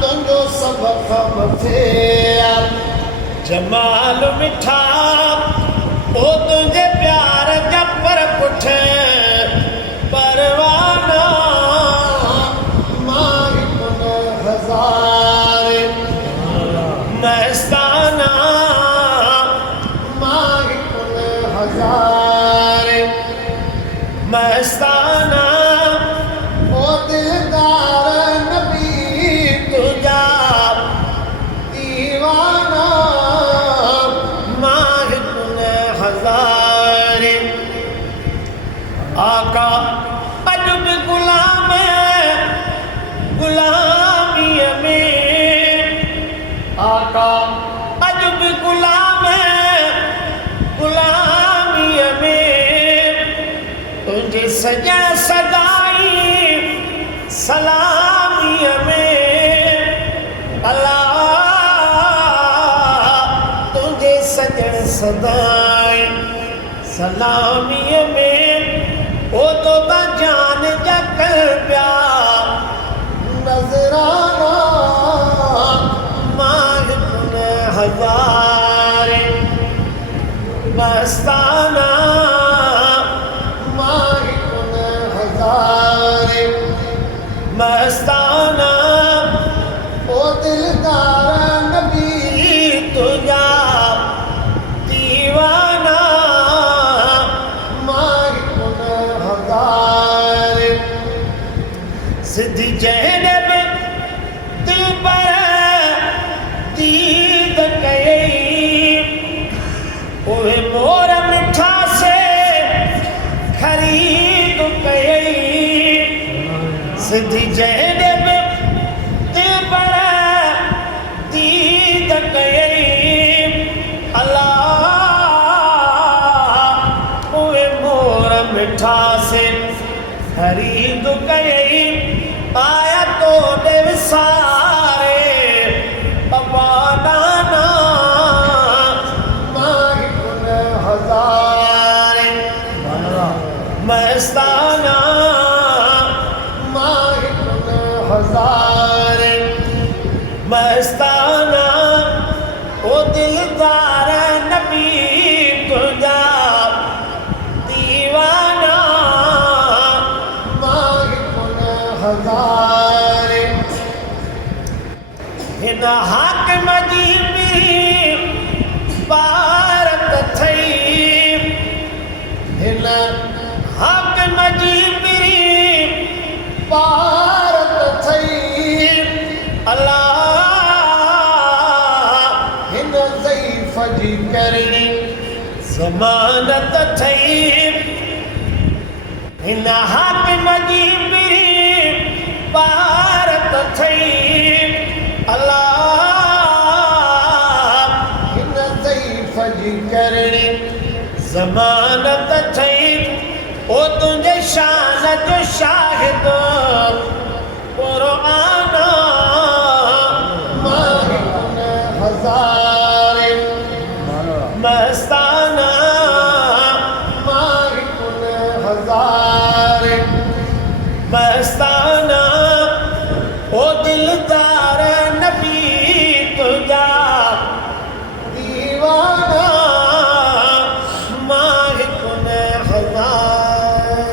तुंहिंजो सभु कम थिए जमाल मिठा ओ तुंहिंजे प्यार जा पर पुठ परवाना मां कुल हज़ार मस्ताना मां कुल हज़ार मस्ताना ओ दिलदार नबी तुझा दीवाना मां कुल हज़ार आका अज भी गुलाम गुलामी में आका अज भी गुलाम गुलामी में तुझे सजा सदाई सलामी में अल्लाह तुझे सजन सदाई सलामी में ओ तो जान जकल प्या नजराना मां कुल हज़ार मस्ताना मां कुल हज़ार मस्ताना ओ दिलदार नबी तुझा दीवाना मां कुल हज़ार सिद्धी जैनब दिल पर दीद कई ओहे मोर मिठा से खरीद कई सिद्धी जैनब दिल पर दीद कई अल्लाह ओहे मोर मिठा से खरीद कई आया तो देव सारे अबादाना मां कुल हज़ार मस्ताना मां कुल हज़ार मस्ताना ओ दिलदार नबी तुझा दीवाना हज़ार हिन हाकिम जी बि भारत थई हिन हाकिम जी बि भारत थई अल्लाह हिन ज़ईफ़ जी करणी ज़मानत थई हिन हाकिम जी बि भारत थई अल्लाह हिन ज़ईफ़ जी करणी ज़मानत थई ओ तुंहिंजे शान जो शाहिद क़ुरआन मां कुल हज़ार मस्ताना मां कुल हज़ार मस्ताना